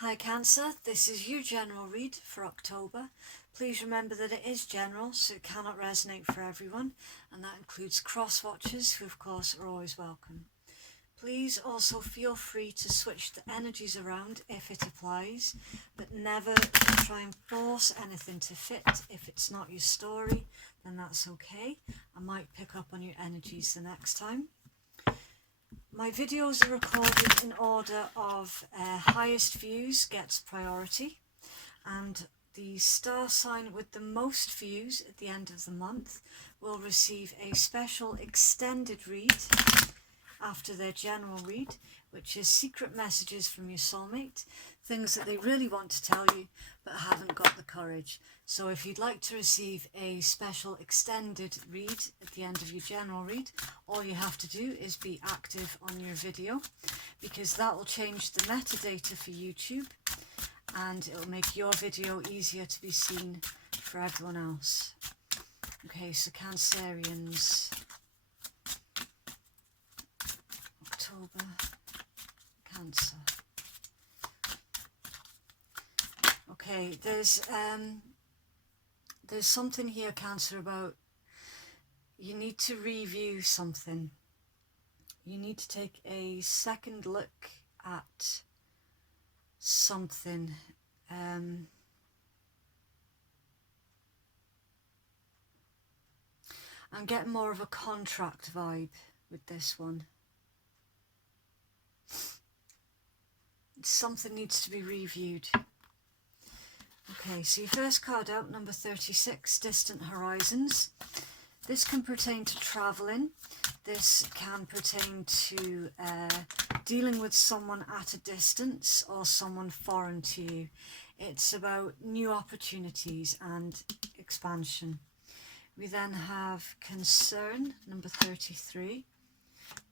Hi Cancer, this is your general read for October. Please remember that it is general, so it cannot resonate for everyone, and that includes cross-watchers, who of course are always welcome. Please also feel free to switch the energies around if it applies, but never try and force anything to fit. If it's not your story, then that's okay. I might pick up on your energies the next time. My videos are recorded in order of highest views gets priority, and the star sign with the most views at the end of the month will receive a special extended read after their general read, which is secret messages from your soulmate, things that they really want to tell you but haven't got the courage. So if you'd like to receive a special extended read at the end of your general read, all you have to do is be active on your video, because that will change the metadata for YouTube and it will make your video easier to be seen for everyone else. Okay, so Cancerians, October, Cancer. Okay, there's something here, Cancer, about you need to review something. You need to take a second look at something. I'm getting more of a contract vibe with this one. Something needs to be reviewed. Okay, so your first card out, number 36, Distant Horizons. This can pertain to travelling. This can pertain to dealing with someone at a distance or someone foreign to you. It's about new opportunities and expansion. We then have Concern, number 33,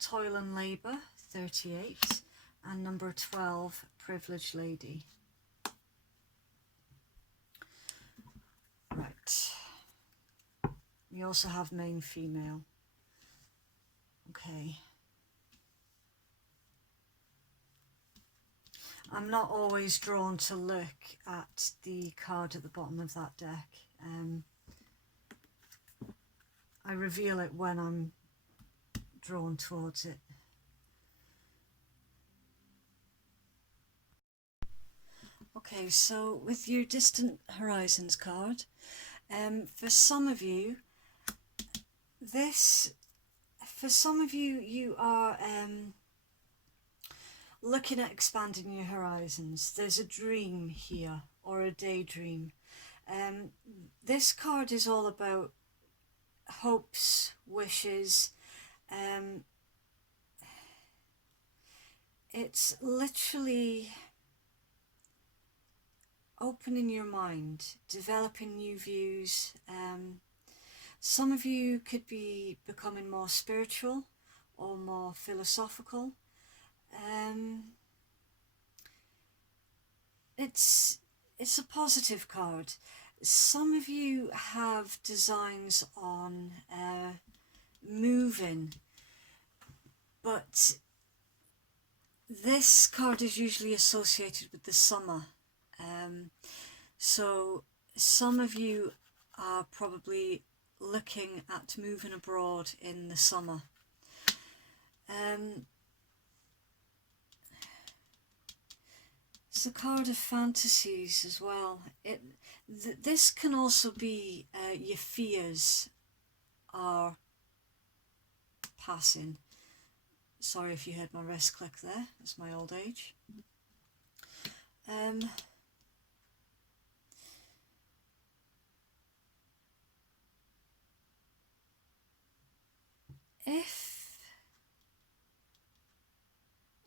Toil and Labour, 38, and number 12, Privileged Lady. Right. We also have Main Female. Okay. I'm not always drawn to look at the card at the bottom of that deck. I reveal it when I'm drawn towards it. Okay, so with your Distant Horizons card, for some of you, you are looking at expanding your horizons. There's a dream here, or a daydream. This card is all about hopes, wishes. It's literally opening your mind, developing new views. Some of you could be becoming more spiritual or more philosophical. It's a positive card. Some of you have designs on moving, but this card is usually associated with the summer. So some of you are probably looking at moving abroad in the summer. It's a card of fantasies as well. This can also be your fears are passing. Sorry if you heard my wrist click there, it's my old age.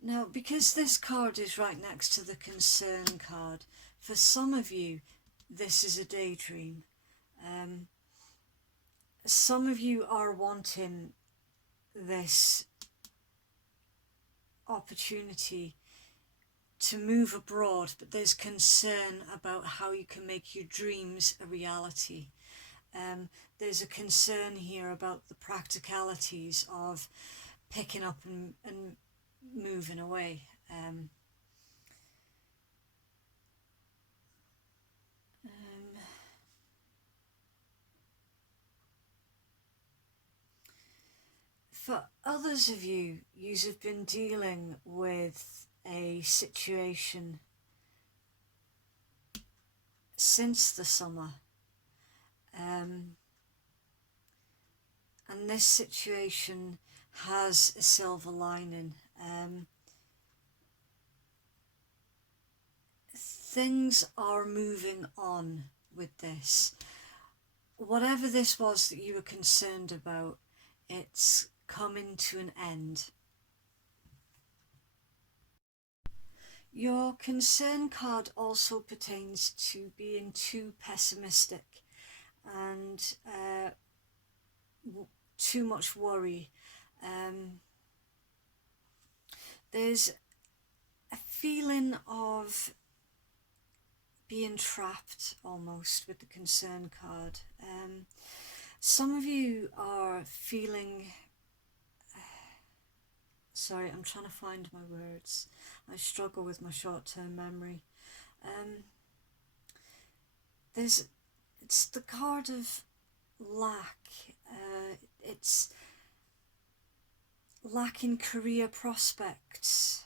Now, because this card is right next to the Concern card, for some of you, this is a daydream. Some of you are wanting this opportunity to move abroad, but there's concern about how you can make your dreams a reality. There's a concern here about the practicalities of picking up and moving away. others of you, you've been dealing with a situation since the summer. And this situation has a silver lining. Things are moving on with this. Whatever this was that you were concerned about, it's coming to an end. Your concern card also pertains to being too pessimistic and too much worry. There's a feeling of being trapped almost with the concern card. Some of you are feeling, sorry, I'm trying to find my words. I struggle with my short-term memory. It's the card of lack. It's lacking career prospects.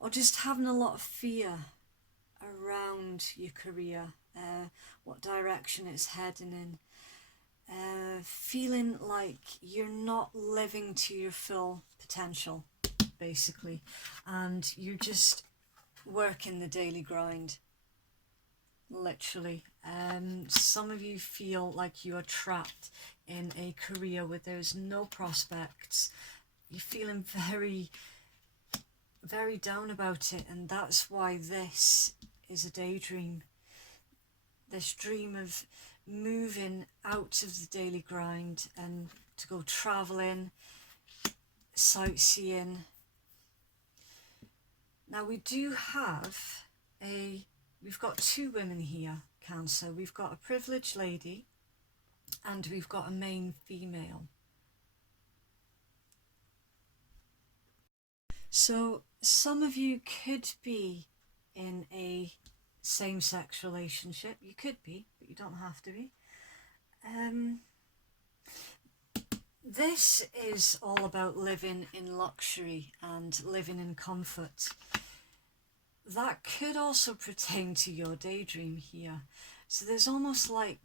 Or just having a lot of fear around your career, what direction it's heading in, feeling like you're not living to your full potential, basically, and you're just working the daily grind, literally. Some of you feel like you are trapped in a career where there's no prospects. You're feeling very down about it, and that's why this is a daydream. This dream of moving out of the daily grind and to go traveling, sightseeing. Now we do have we've got two women here, Cancer. We've got a privileged lady and we've got a main female. So some of you could be in a same-sex relationship. You could be, but you don't have to be. This is all about living in luxury and living in comfort. That could also pertain to your daydream here. So there's almost like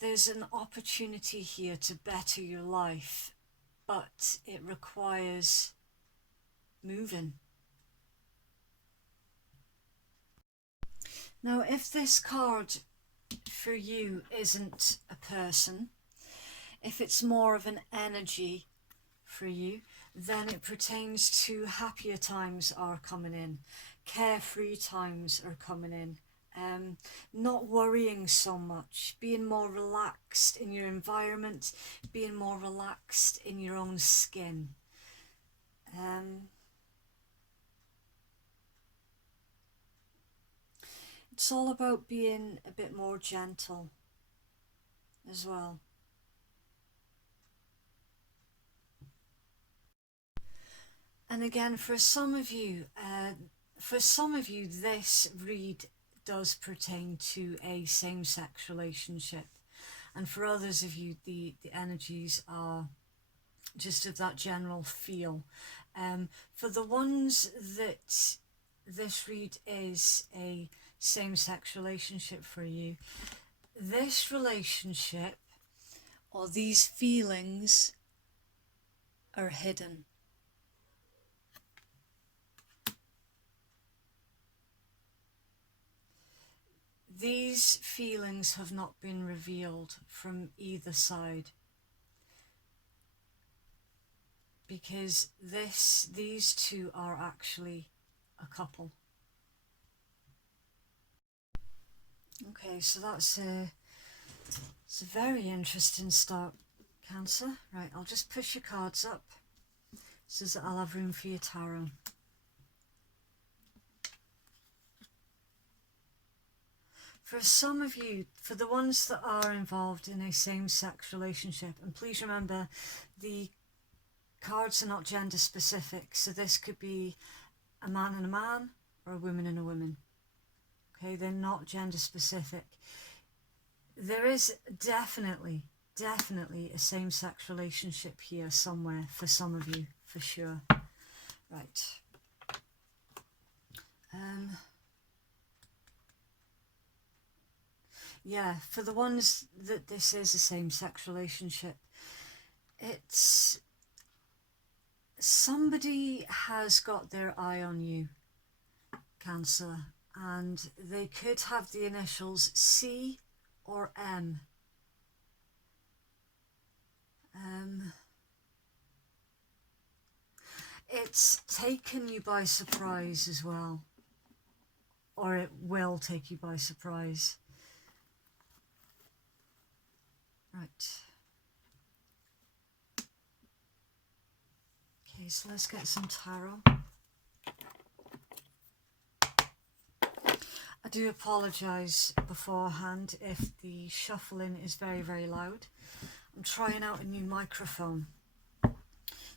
there's an opportunity here to better your life, but it requires moving. Now, if this card for you isn't a person, if it's more of an energy for you, then it pertains to happier times are coming in, carefree times are coming in, not worrying so much, being more relaxed in your environment, being more relaxed in your own skin. It's all about being a bit more gentle as well. And again, for some of you, this read does pertain to a same-sex relationship, and for others of you, the energies are just of that general feel. For the ones that this read is a same-sex relationship for you, this relationship or these feelings are hidden. These feelings have not been revealed from either side, because these two are actually a couple. Okay, so it's a very interesting start, Cancer. Right, I'll just push your cards up so that I'll have room for your tarot. For some of you, for the ones that are involved in a same-sex relationship, and please remember, the cards are not gender specific, so this could be a man and a man or a woman and a woman. Okay, they're not gender specific. There is definitely a same-sex relationship here somewhere for some of you, for sure. Right. Yeah, for the ones that this is a same-sex relationship, it's somebody has got their eye on you, Cancer, and they could have the initials C or M. It's taken you by surprise as well, or it will take you by surprise. Right. Okay, so let's get some tarot. I do apologise beforehand if the shuffling is very, very loud. I'm trying out a new microphone.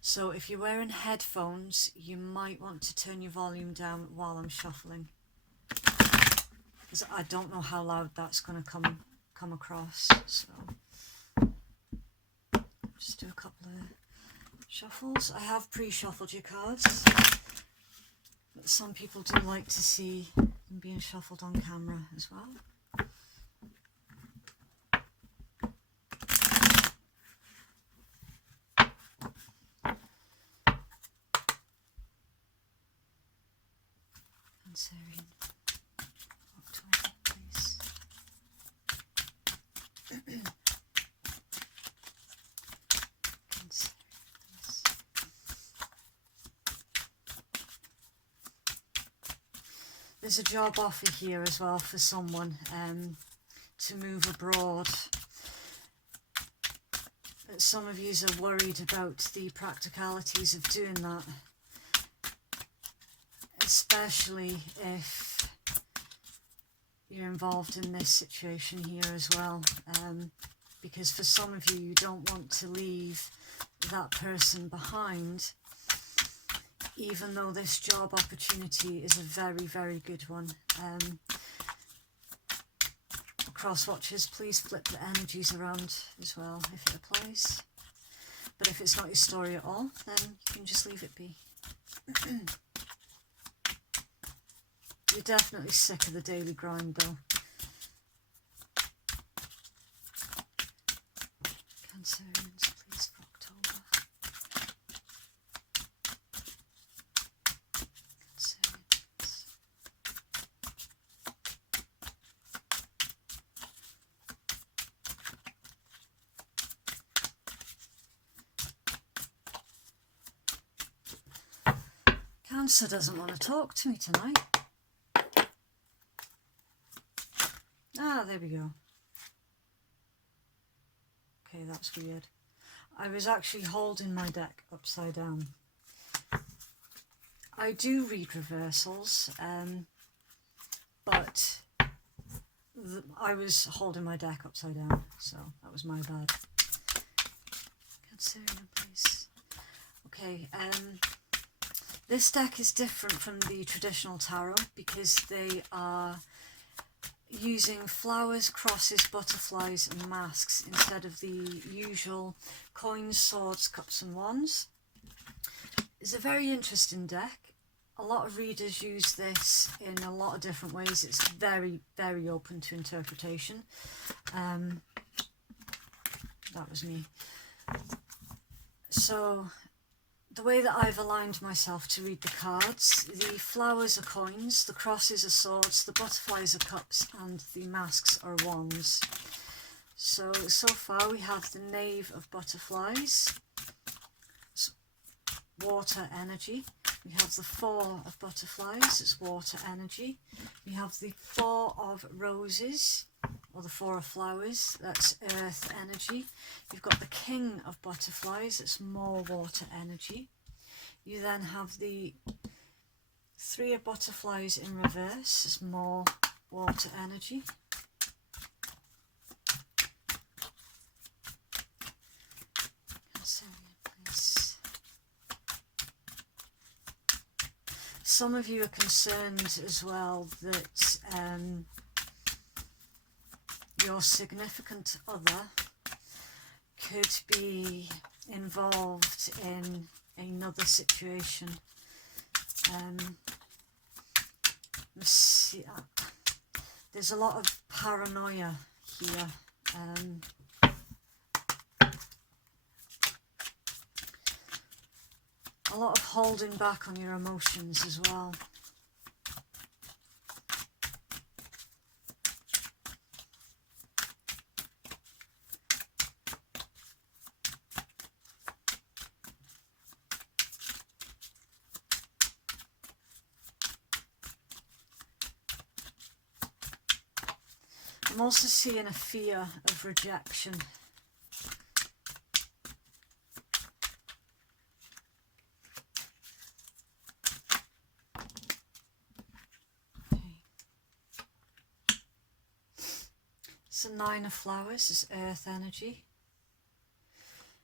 So if you're wearing headphones, you might want to turn your volume down while I'm shuffling, because I don't know how loud that's going to come across. So just do a couple of shuffles. I have pre-shuffled your cards, but some people do like to see them being shuffled on camera as well. Cancerian, October, please. Cancer, please. There's a job offer here as well for someone to move abroad. Some of you are worried about the practicalities of doing that, especially if you're involved in this situation here as well, because for some of you, you don't want to leave that person behind, even though this job opportunity is a very, very good one. Cross watchers, please flip the energies around as well if it applies. But if it's not your story at all, then you can just leave it be. You're definitely sick of the daily grind though. Cancerians, please, for October. Cancerians. Cancer doesn't want to talk to me tonight. Ah, there we go. Okay, that's weird. I was actually holding my deck upside down. I do read reversals, but I was holding my deck upside down, so that was my bad. Cancerian, please. Okay, this deck is different from the traditional tarot because they are using flowers, crosses, butterflies and masks instead of the usual coins, swords, cups and wands. It's a very interesting deck. A lot of readers use this in a lot of different ways. It's very, very open to interpretation. That was me. So the way that I've aligned myself to read the cards, the flowers are coins, the crosses are swords, the butterflies are cups, and the masks are wands. So far we have the Knave of Butterflies, water energy. We have the Four of Butterflies, it's water energy. We have the Four of Roses, or the Four of Flowers, that's earth energy. You've got the King of Butterflies, it's more water energy. You then have the Three of Butterflies in reverse, it's more water energy. Please. Some of you are concerned as well that your significant other could be involved in another situation. There's a lot of paranoia here. A lot of holding back on your emotions as well. I'm also seeing a fear of rejection. It's the Nine of Flowers, it's earth energy.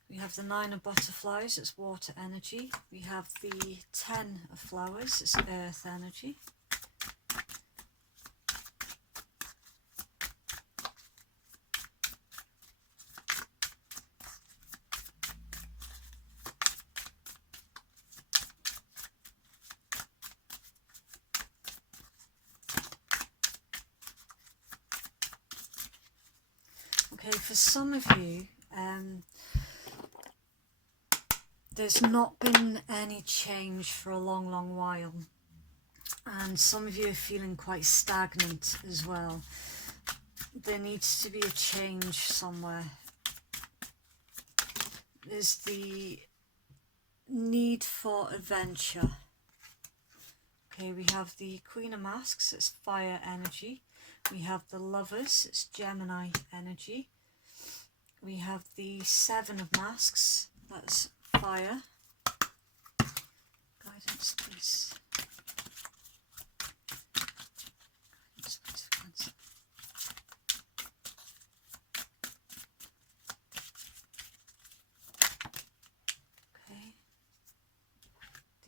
We have the Nine of Butterflies, it's water energy. We have the 10 of Flowers, it's earth energy. Okay, for some of you, there's not been any change for a long while, and some of you are feeling quite stagnant as well. There needs to be a change somewhere. There's the need for adventure. Okay, we have the Queen of Masks, it's fire energy. We have the Lovers, it's Gemini energy. We have the Seven of Masks, that's fire. Guidance, please. Guidance, please, for Cancer. Okay.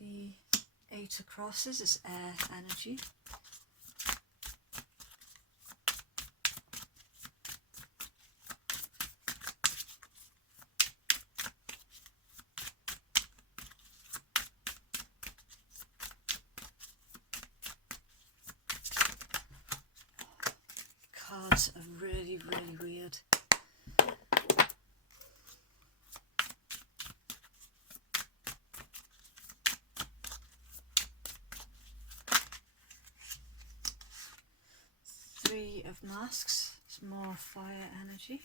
The Eight of Crosses is air energy. Cards are really weird. Three of Masks, it's more fire energy.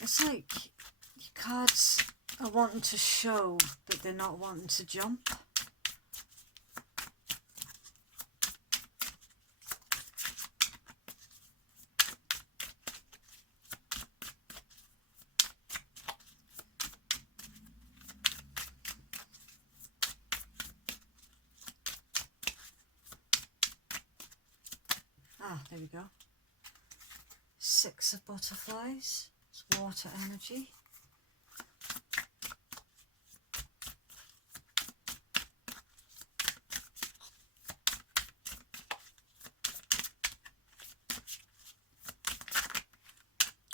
It's like your cards are wanting to show, but they're not wanting to jump. Ah, there we go. Six of Butterflies. It's water energy.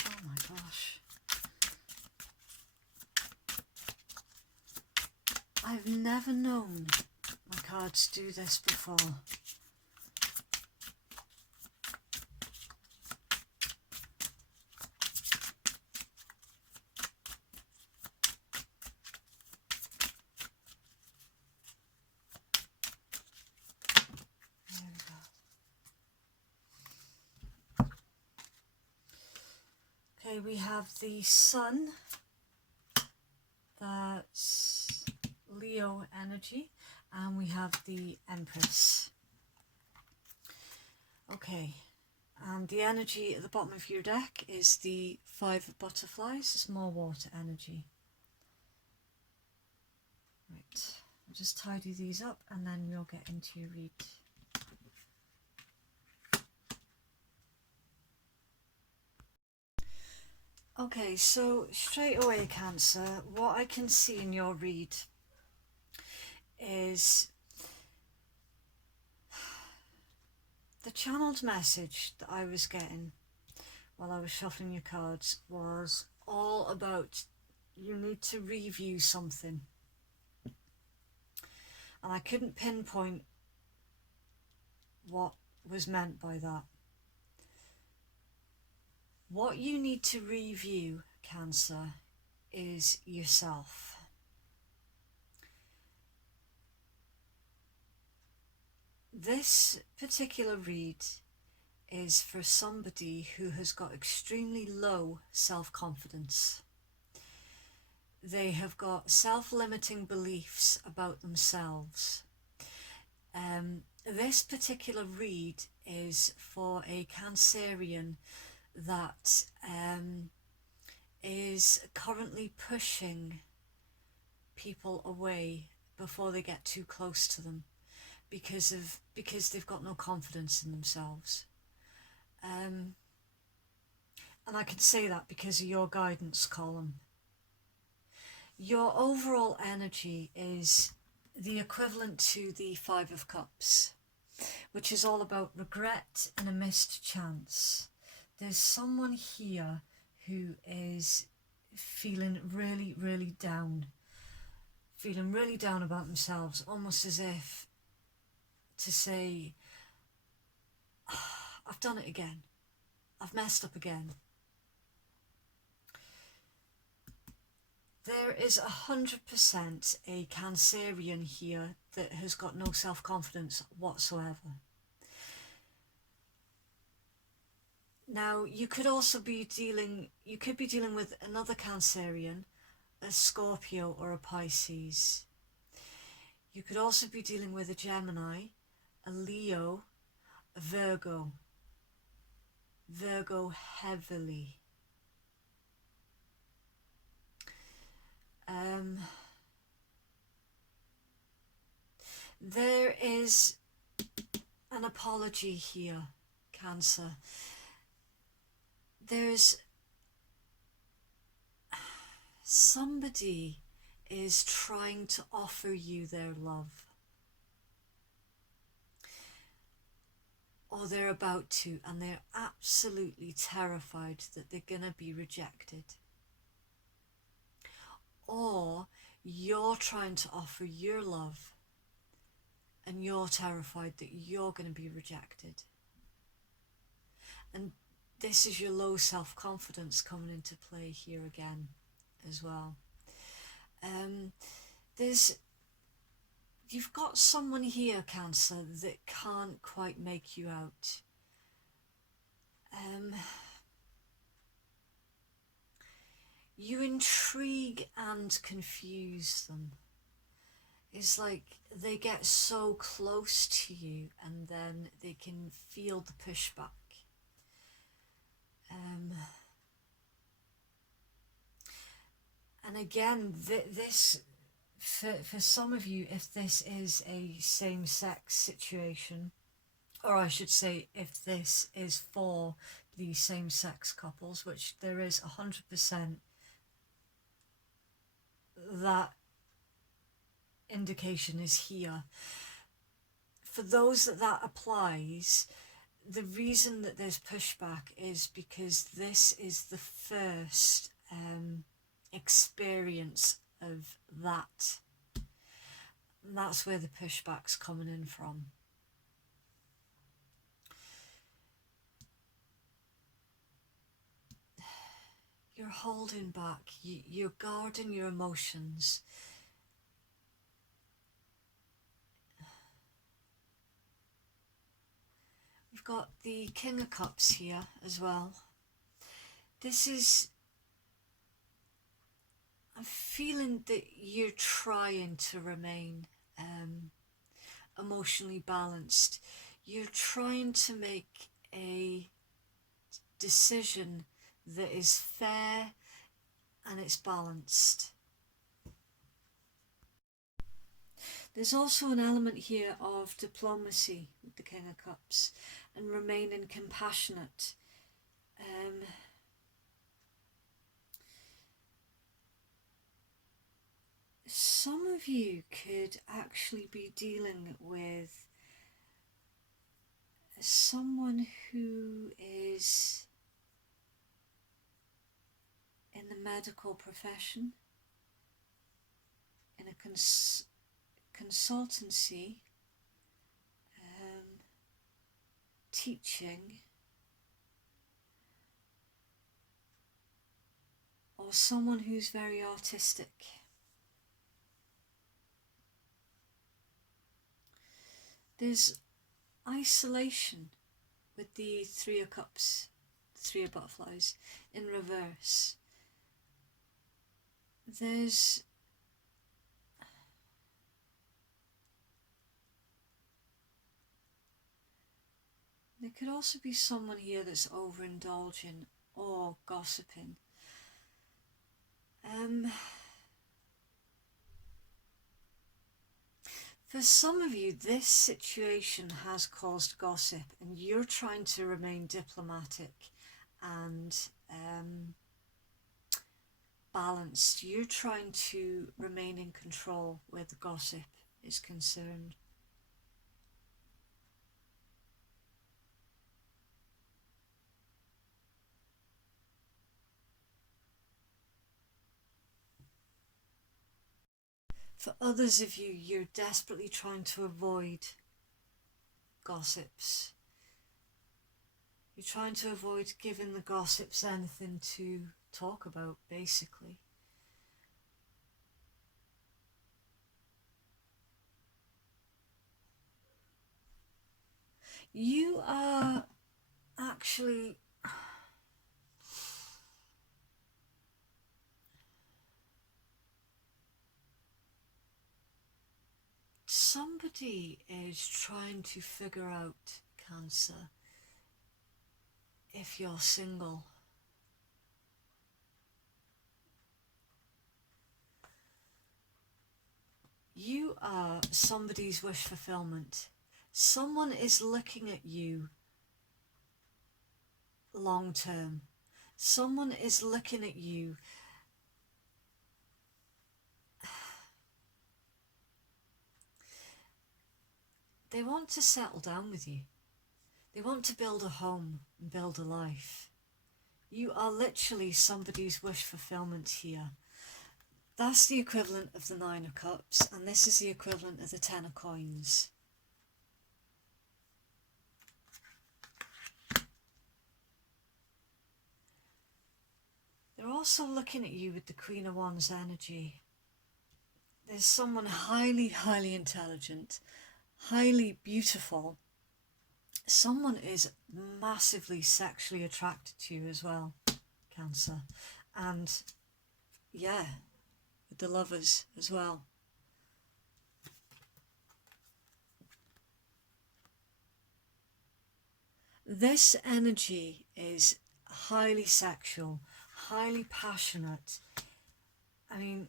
Oh my gosh. I've never known my cards do this before. Okay, we have the Sun, that's Leo energy, and we have the Empress. Okay, and the energy at the bottom of your deck is the Five of Butterflies, it's more water energy. Right, I'll just tidy these up and then we'll get into your read. Okay, so straight away, Cancer, what I can see in your read is the channeled message that I was getting while I was shuffling your cards was all about you need to review something. And I couldn't pinpoint what was meant by that. What you need to review, Cancer, is yourself. This particular read is for somebody who has got extremely low self-confidence. They have got self-limiting beliefs about themselves. This particular read is for a Cancerian that is currently pushing people away before they get too close to them because they've got no confidence in themselves. And I can say that because of your guidance column. Your overall energy is the equivalent to the Five of Cups, which is all about regret and a missed chance. There's someone here who is feeling really, really down. Feeling really down about themselves, almost as if to say, I've done it again. I've messed up again. There is 100% a Cancerian here that has got no self-confidence whatsoever. Now, you could be dealing with another Cancerian, a Scorpio or a Pisces. You could also be dealing with a Gemini, a Leo, a Virgo. Virgo heavily. There is an apology here, Cancer. There's somebody is trying to offer you their love, or they're about to, and they're absolutely terrified that they're gonna be rejected. Or you're trying to offer your love and you're terrified that you're going to be rejected. And this is your low self-confidence coming into play here again as well. You've got someone here, Cancer, that can't quite make you out. You intrigue and confuse them. It's like they get so close to you and then they can feel the pushback. And again, this, for some of you, if this is a same-sex situation, or I should say if this is for the same-sex couples, which there is 100% that indication is here. For those that applies, the reason that there's pushback is because this is the first experience of that. And that's where the pushback's coming in from. You're holding back, you're guarding your emotions. We've got the King of Cups here as well. This is, I'm feeling that you're trying to remain emotionally balanced. You're trying to make a decision that is fair and it's balanced. There's also an element here of diplomacy with the King of Cups and remaining compassionate. some of you could actually be dealing with someone who is in the medical profession, in a consultancy, teaching, or someone who's very artistic. There's isolation with the Three of Cups, Three of Butterflies in reverse. There could also be someone here that's overindulging or gossiping. For some of you, this situation has caused gossip, and you're trying to remain diplomatic and balanced. You're trying to remain in control where the gossip is concerned. For others of you, you're desperately trying to avoid gossips. You're trying to avoid giving the gossips anything to talk about, basically. You are actually somebody is trying to figure out, Cancer, if you're single. You are somebody's wish fulfillment. Someone is looking at you long term. Someone is looking at you they want to settle down with you. They want to build a home and build a life. You are literally somebody's wish fulfillment here. That's the equivalent of the Nine of Cups, and this is the equivalent of the Ten of Coins. They're also looking at you with the Queen of Wands energy. There's someone highly, highly intelligent, highly beautiful. Someone is massively sexually attracted to you as well, Cancer. And yeah, with the Lovers as well. This energy is highly sexual, highly passionate. I mean,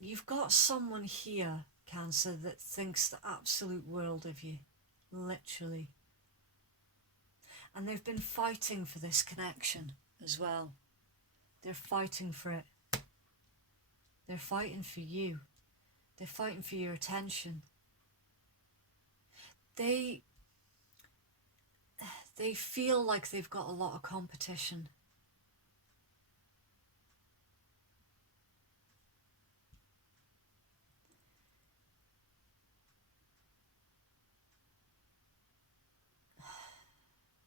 you've got someone here, Cancer, that thinks the absolute world of you, literally. And they've been fighting for this connection as well. They're fighting for it. They're fighting for you. They're fighting for your attention. They feel like they've got a lot of competition.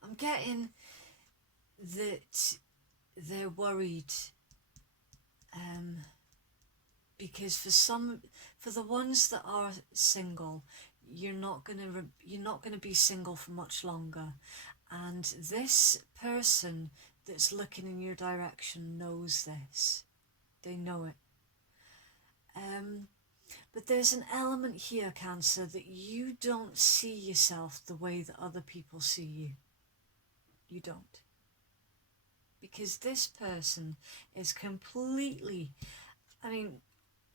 I'm getting that they're worried because for the ones that are single, you're not gonna be single for much longer, and this person that's looking in your direction knows this. They know it. But there's an element here, Cancer, that you don't see yourself the way that other people see you. You don't. Because this person is completely, I mean,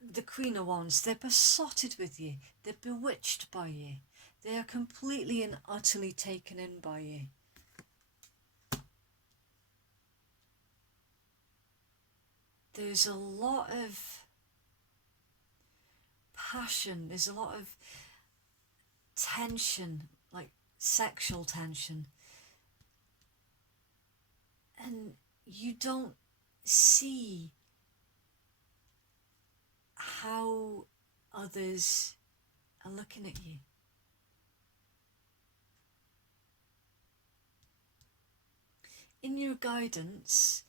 the Queen of Wands, they're besotted with you. They're bewitched by you. They are completely and utterly taken in by you. There's a lot of passion, there's a lot of tension, like sexual tension, and you don't see how others are looking at you. In your guidance,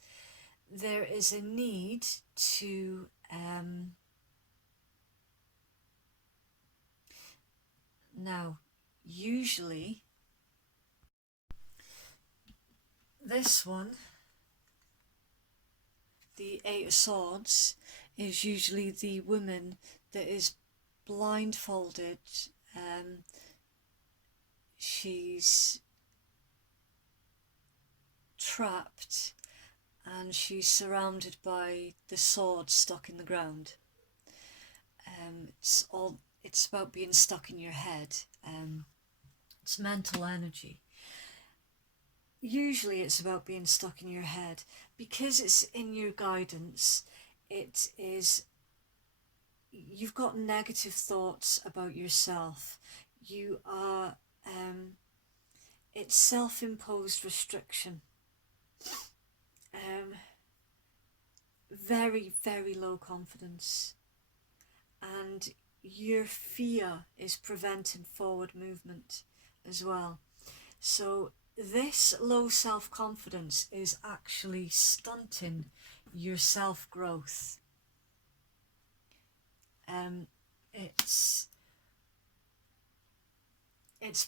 there is a need to now, usually this one, the Eight of Swords, is usually the woman that is blindfolded. She's trapped and she's surrounded by the sword stuck in the ground. It's about being stuck in your head. It's mental energy. Usually it's about being stuck in your head. Because it's in your guidance, you've got negative thoughts about yourself. You are, it's self-imposed restriction. Very, very low confidence. And your fear is preventing forward movement as well. So this low self-confidence is actually stunting your self-growth. It's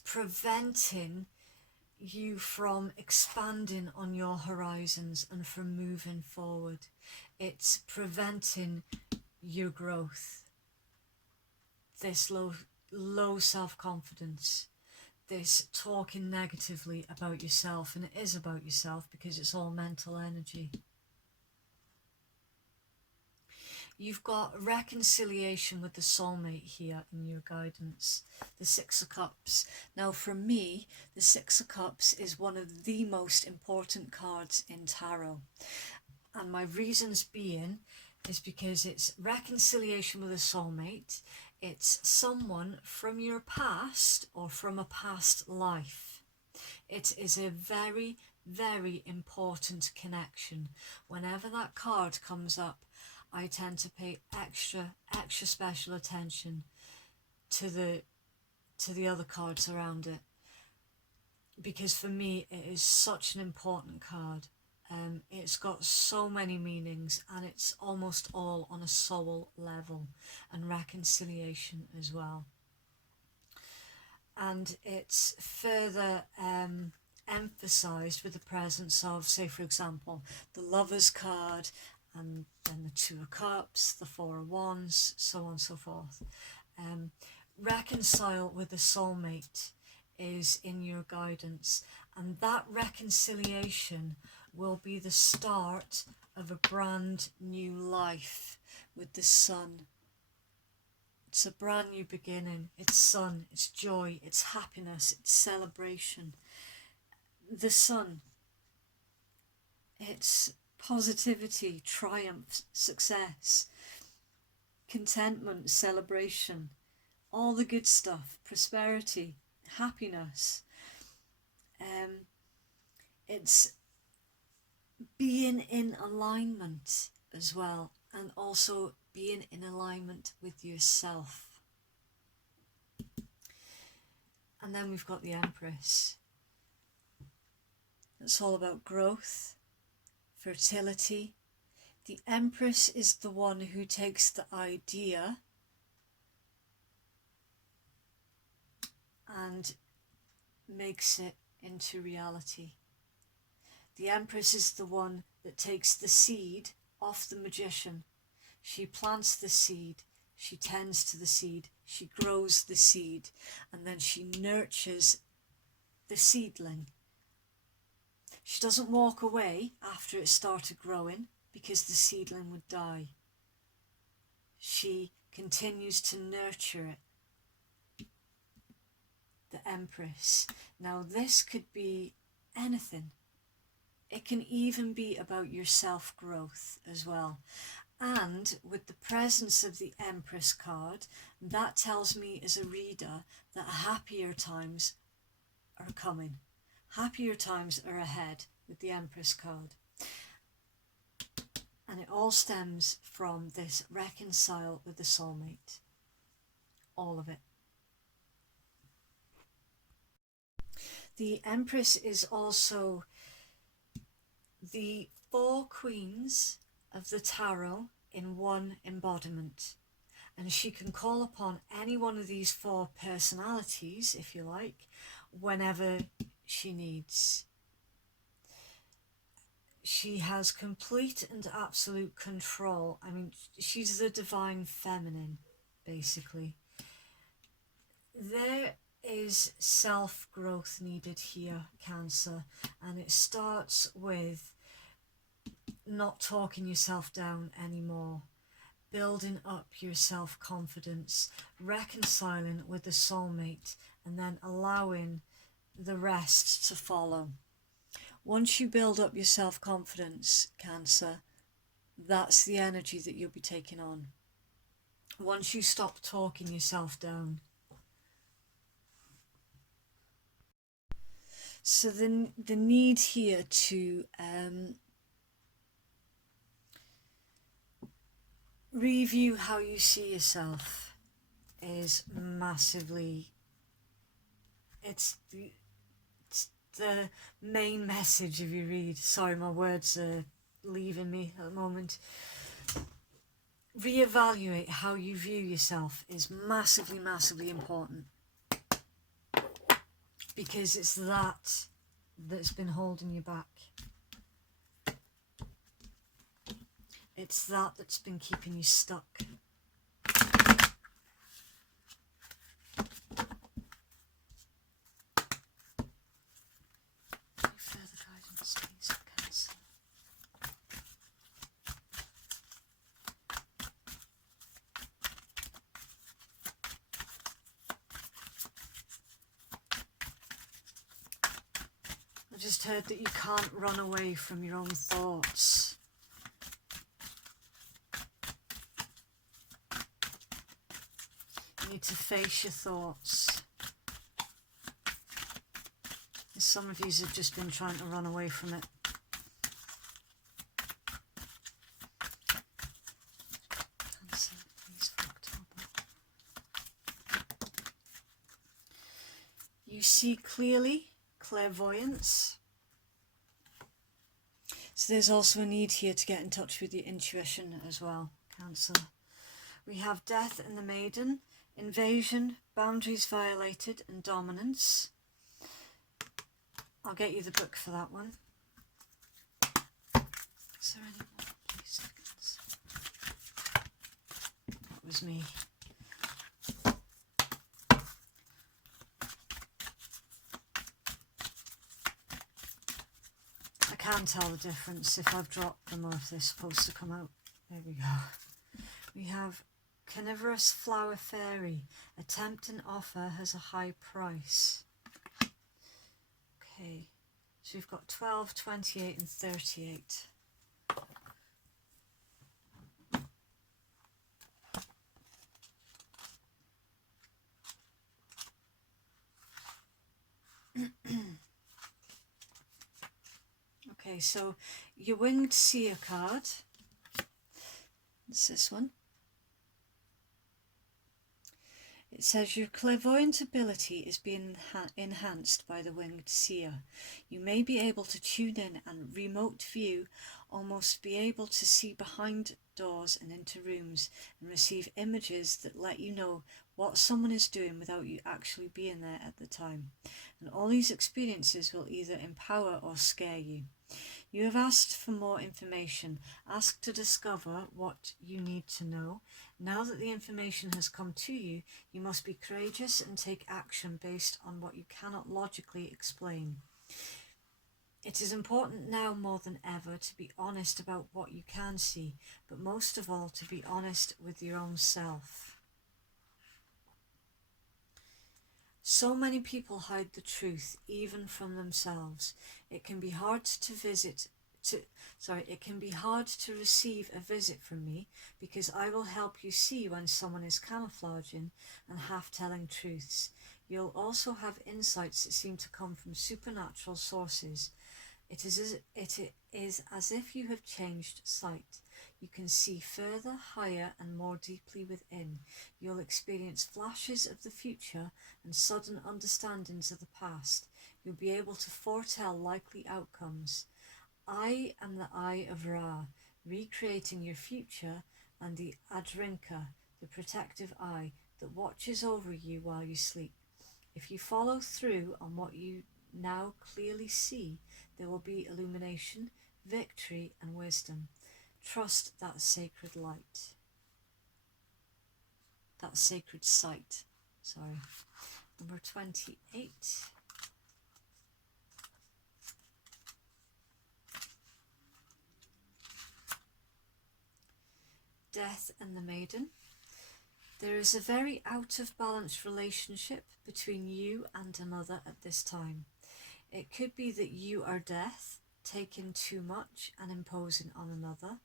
preventing you from expanding on your horizons and from moving forward. It's preventing your growth. This low self-confidence, this talking negatively about yourself, and it is about yourself because it's all mental energy. You've got reconciliation with the soulmate here in your guidance, the Six of Cups. Now for me, the Six of Cups is one of the most important cards in tarot. And my reasons being is because it's reconciliation with a soulmate. It's someone from your past or from a past life. It is a very, very important connection. Whenever that card comes up, I tend to pay extra special attention to the other cards around it, because for me it is such an important card. It's got so many meanings, and it's almost all on a soul level, and reconciliation as well. And it's further emphasised with the presence of, say for example, the Lover's card, and then the Two of Cups, the Four of Wands, so on and so forth. Reconcile with the soulmate is in your guidance, and that reconciliation will be the start of a brand new life with the Sun. It's a brand new beginning. It's sun, it's joy, it's happiness, it's celebration. The Sun, it's positivity, triumph, success, contentment, celebration, all the good stuff, prosperity, happiness. It's being in alignment as well, and also being in alignment with yourself. And then we've got the Empress. It's all about growth, fertility. The Empress is the one who takes the idea and makes it into reality. The Empress is the one that takes the seed off the magician. She plants the seed, she tends to the seed, she grows the seed, and then she nurtures the seedling. She doesn't walk away after it started growing, because the seedling would die. She continues to nurture it. The Empress. Now this could be anything. It can even be about your self-growth as well. And with the presence of the Empress card, that tells me as a reader that happier times are coming. Happier times are ahead with the Empress card. And it all stems from this reconcile with the soulmate. All of it. The Empress is also the 4 queens of the tarot in one embodiment. And she can call upon any one of these 4 personalities, if you like, whenever she needs. She has complete and absolute control. I mean, she's the divine feminine, basically. There is self-growth needed here, Cancer, and it starts with not talking yourself down anymore, building up your self-confidence, reconciling with the soulmate, and then allowing the rest to follow. Once you build up your self-confidence, Cancer, that's the energy that you'll be taking on. Once you stop talking yourself down. So the need here to review how you see yourself is massively, it's the main message of your read. Sorry, my words are leaving me at the moment. Reevaluate how you view yourself is massively, massively important, because it's that that's been holding you back. It's that that's been keeping you stuck. Further guidance, please, Cancer. I just heard that you can't run away from your own thoughts. You need to face your thoughts. Some of you have just been trying to run away from it. Cancer, please, for October. You see clearly, clairvoyance. So there's also a need here to get in touch with your intuition as well, Cancer. We have death in the maiden, invasion, boundaries violated, and dominance. I'll get you the book for that one. Is there any more? 3 seconds. That was me. I can't tell the difference if I've dropped them or if they're supposed to come out. There we go. We have carnivorous flower fairy. A tempting offer has a high price. Okay, so we've got 12, 28 and 38. Okay, so your winged seer card, it's this one. It says your clairvoyant ability is being enhanced by the winged seer. You may be able to tune in and remote view, almost be able to see behind doors and into rooms and receive images that let you know what someone is doing without you actually being there at the time. And all these experiences will either empower or scare you. You have asked for more information. Ask to discover what you need to know. Now that the information has come to you, you must be courageous and take action based on what you cannot logically explain. It is important now more than ever to be honest about what you can see, but most of all to be honest with your own self. So many people hide the truth, even from themselves. It can be hard to visit it can be hard to receive a visit from me because I will help you see when someone is camouflaging and half-telling truths. You'll also have insights that seem to come from supernatural sources. It is as if you have changed sight. You can see further, higher, and more deeply within. You'll experience flashes of the future and sudden understandings of the past. You'll be able to foretell likely outcomes. I am the Eye of Ra, recreating your future, and the Adrinka, the protective eye that watches over you while you sleep. If you follow through on what you now clearly see, there will be illumination, victory, and wisdom. Trust that sacred light. That sacred sight. Sorry. Number 28. Death and the Maiden. There is a very out of balance relationship between you and another at this time. It could be that you are death, taking too much and imposing on another,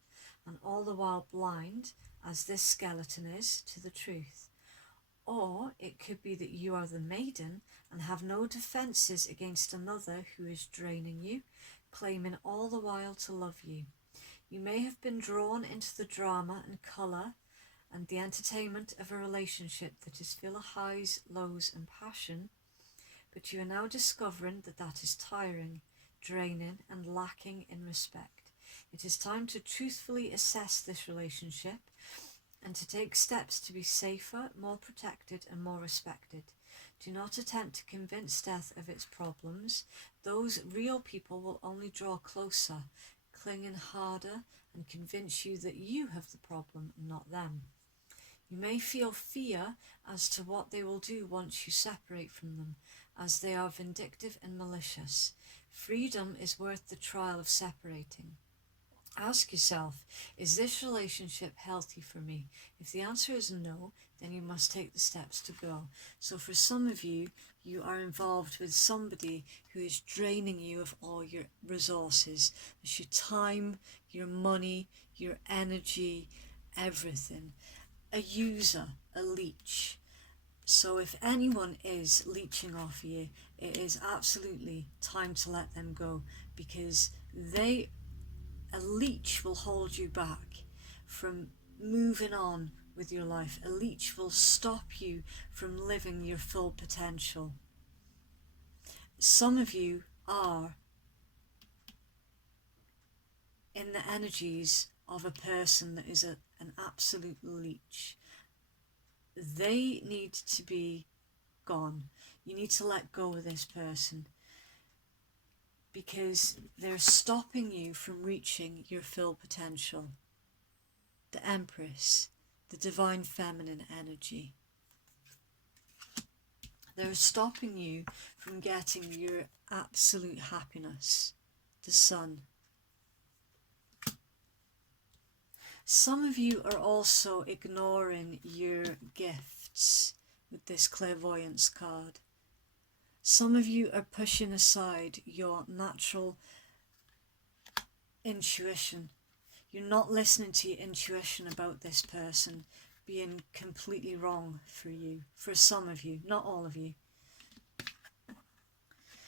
and all the while blind, as this skeleton is, to the truth. Or it could be that you are the maiden and have no defences against another who is draining you, claiming all the while to love you. You may have been drawn into the drama and colour and the entertainment of a relationship that is full of highs, lows and passion, but you are now discovering that that is tiring, draining and lacking in respect. It is time to truthfully assess this relationship and to take steps to be safer, more protected and more respected. Do not attempt to convince death of its problems. Those real people will only draw closer, clinging harder, and convince you that you have the problem and not them. You may feel fear as to what they will do once you separate from them, as they are vindictive and malicious. Freedom is worth the trial of separating. Ask yourself, is this relationship healthy for me? If the answer is no, then you must take the steps to go. So for some of you, you are involved with somebody who is draining you of all your resources. It's your time, your money, your energy, everything. A user, a leech. So if anyone is leeching off you, it is absolutely time to let them go, because a leech will hold you back from moving on with your life. A leech will stop you from living your full potential. Some of you are in the energies of a person that is an absolute leech. They need to be gone. You need to let go of this person, because they're stopping you from reaching your full potential. The Empress, the divine feminine energy. They're stopping you from getting your absolute happiness. The Sun. Some of you are also ignoring your gifts with this clairvoyance card. Some of you are pushing aside your natural intuition. You're not listening to your intuition about this person being completely wrong for you. For some of you, not all of you.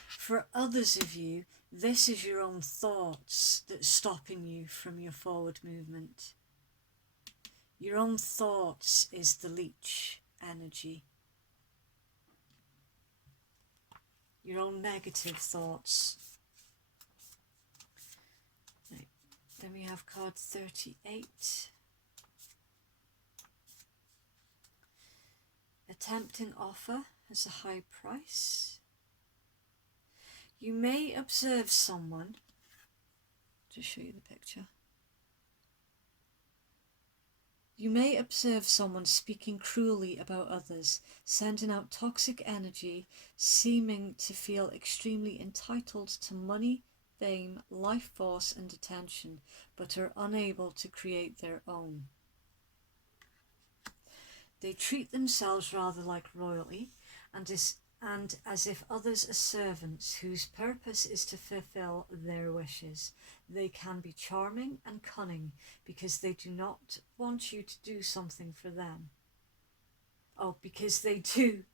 For others of you, this is your own thoughts that's stopping you from your forward movement. Your own thoughts is the leech energy. Your own negative thoughts. Right. Then we have card 38. A tempting offer has a high price. You may observe someone, to show you the picture. You may observe someone speaking cruelly about others, sending out toxic energy, seeming to feel extremely entitled to money, fame, life force and attention, but are unable to create their own. They treat themselves rather like royalty and and as if others are servants whose purpose is to fulfill their wishes. They can be charming and cunning because they do not want you to do something for them. Oh, because they do.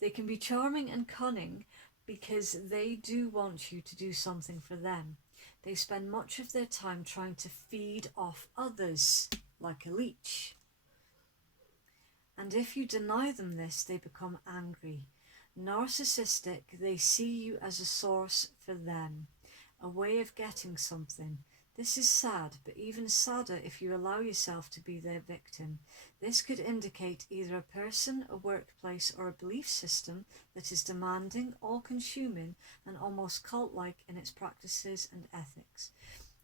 They can be charming and cunning because they do want you to do something for them. They spend much of their time trying to feed off others, like a leech. And if you deny them this, they become angry. Narcissistic, they see you as a source for them, a way of getting something. This is sad, but even sadder if you allow yourself to be their victim. This could indicate either a person, a workplace, or a belief system that is demanding, all-consuming, and almost cult-like in its practices and ethics.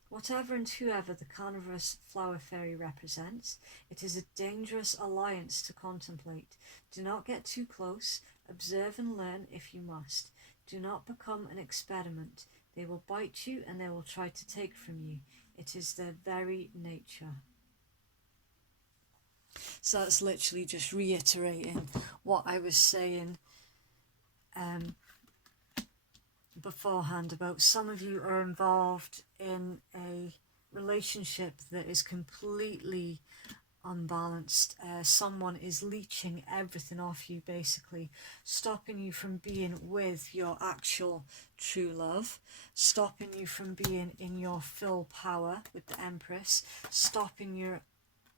Whatever and whoever the carnivorous flower fairy represents, it is a dangerous alliance to contemplate. Do not get too close. Observe and learn if you must. Do not become an experiment. They will bite you and they will try to take from you. It is their very nature. So that's literally just reiterating what I was saying beforehand about some of you are involved in a relationship that is completely unbalanced. Someone is leeching everything off you, basically stopping you from being with your actual true love, stopping you from being in your full power with the Empress, stopping your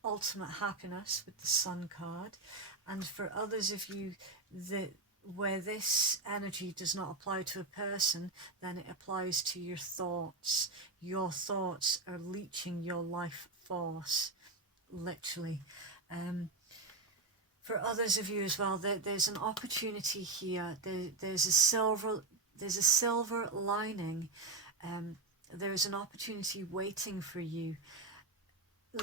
ultimate happiness with the Sun card. And for others of you that where this energy does not apply to a person, then it applies to your thoughts. Your thoughts are leeching your life force, literally. For others of you as well, there's an opportunity here. There's a silver lining. There's an opportunity waiting for you.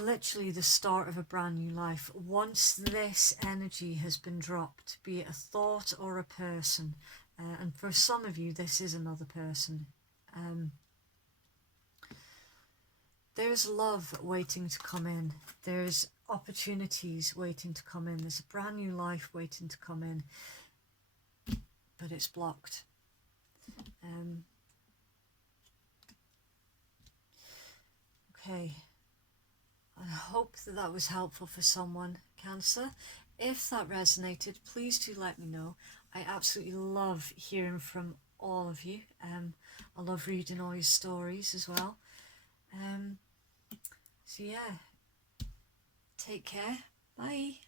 Literally the start of a brand new life. Once this energy has been dropped, be it a thought or a person, and for some of you this is another person, there's love waiting to come in. There's opportunities waiting to come in. There's a brand new life waiting to come in, but it's blocked. Okay. I hope that was helpful for someone, Cancer. If that resonated, please do let me know. I absolutely love hearing from all of you. I love reading all your stories as well. So yeah, take care. Bye.